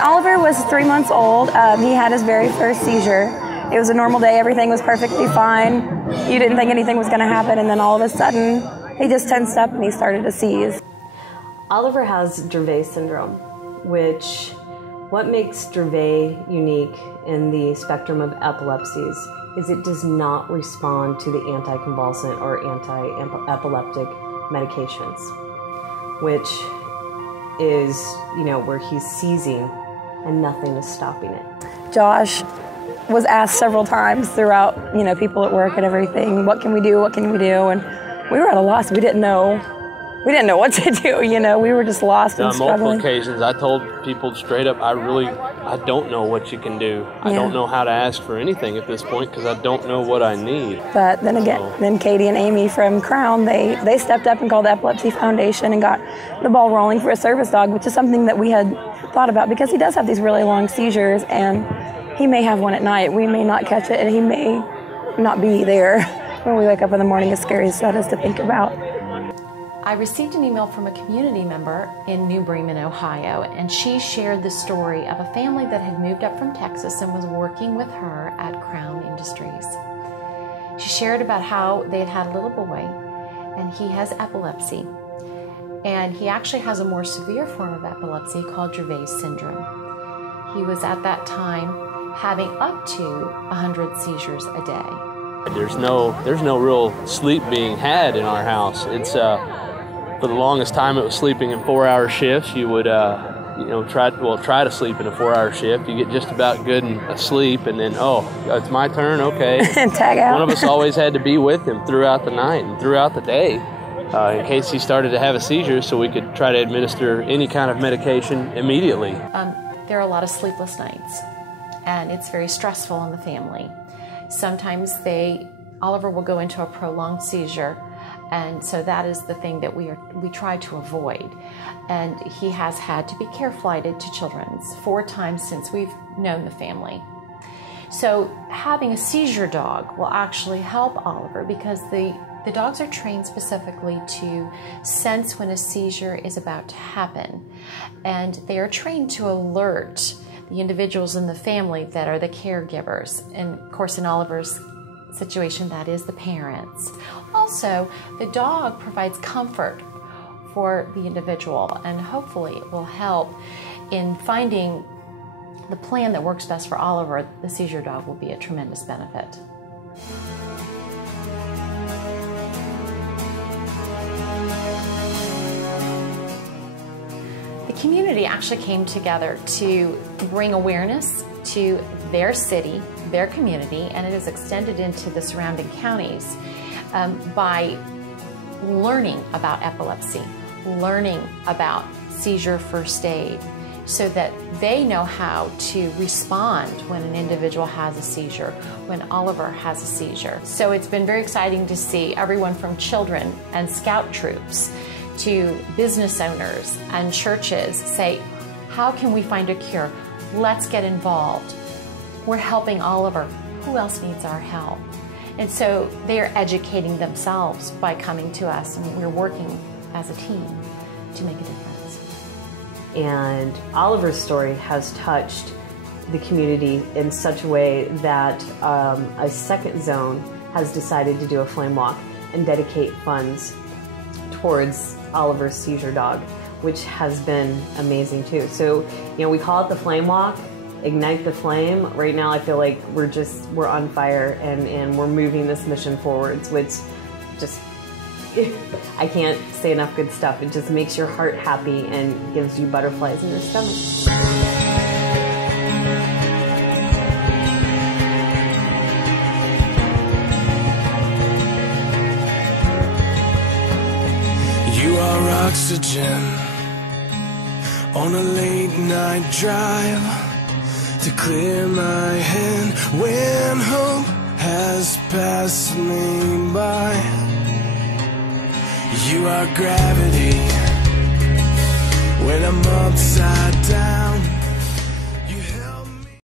Oliver was 3 months old, he had his very first seizure. It was a normal day, everything was perfectly fine. You didn't think anything was going to happen, and then all of a sudden, he just tensed up and he started to seize. Oliver has Dravet Syndrome, which what makes Dravet unique in the spectrum of epilepsies is it does not respond to the anticonvulsant or anti-epileptic medications, which is, where he's seizing and nothing is stopping it. Josh Was asked several times throughout, people at work and everything, what can we do, what can we do? And we were at a loss. We didn't know what to do, we were just lost and struggling. On multiple occasions, I told people straight up, I don't know what you can do. I don't know how to ask for anything at this point because I don't know what I need. But then again, Katie and Amy from Crown, they stepped up and called the Epilepsy Foundation and got the ball rolling for a service dog, which is something that we had thought about because he does have these really long seizures and he may have one at night. We may not catch it and he may not be there when we wake up in the morning, as scary as that is to think about. I received an email from a community member in New Bremen, Ohio, and she shared the story of a family that had moved up from Texas and was working with her at Crown Industries. She shared about how they had a little boy, and he has epilepsy. And he actually has a more severe form of epilepsy called Dravet Syndrome. He was at that time having up to 100 seizures a day. There's no real sleep being had in our house. It's for the longest time it was sleeping in 4-hour shifts. You would try to sleep in a 4-hour shift. You get just about good and asleep, and then it's my turn. Okay. Tag out. One of us always had to be with him throughout the night and throughout the day in case he started to have a seizure, so we could try to administer any kind of medication immediately. There are a lot of sleepless nights, and it's very stressful on the family. Sometimes Oliver will go into a prolonged seizure, and so that is the thing that we try to avoid. And he has had to be care flighted to Children's 4 times since we've known the family. So having a seizure dog will actually help Oliver because the dogs are trained specifically to sense when a seizure is about to happen. And they are trained to alert the individuals in the family that are the caregivers. And of course, in Oliver's situation, that is the parents. Also, the dog provides comfort for the individual, and hopefully it will help in finding the plan that works best for Oliver. The seizure dog will be a tremendous benefit. The community actually came together to bring awareness to their city, their community, and it is extended into the surrounding counties by learning about epilepsy, learning about seizure first aid, so that they know how to respond when an individual has a seizure, when Oliver has a seizure. So it's been very exciting to see everyone from children and scout troops to business owners and churches say, how can we find a cure? Let's get involved. We're helping Oliver. Who else needs our help? And so they are educating themselves by coming to us, and we're working as a team to make a difference. And Oliver's story has touched the community in such a way that a second zone has decided to do a flame walk and dedicate funds towards Oliver's seizure dog, which has been amazing too. So, we call it the flame walk, ignite the flame. Right now I feel like we're on fire and we're moving this mission forwards, which just, I can't say enough good stuff. It just makes your heart happy and gives you butterflies in your stomach. You are oxygen on a late night drive to clear my head when hope has passed me by. You are gravity when I'm upside down.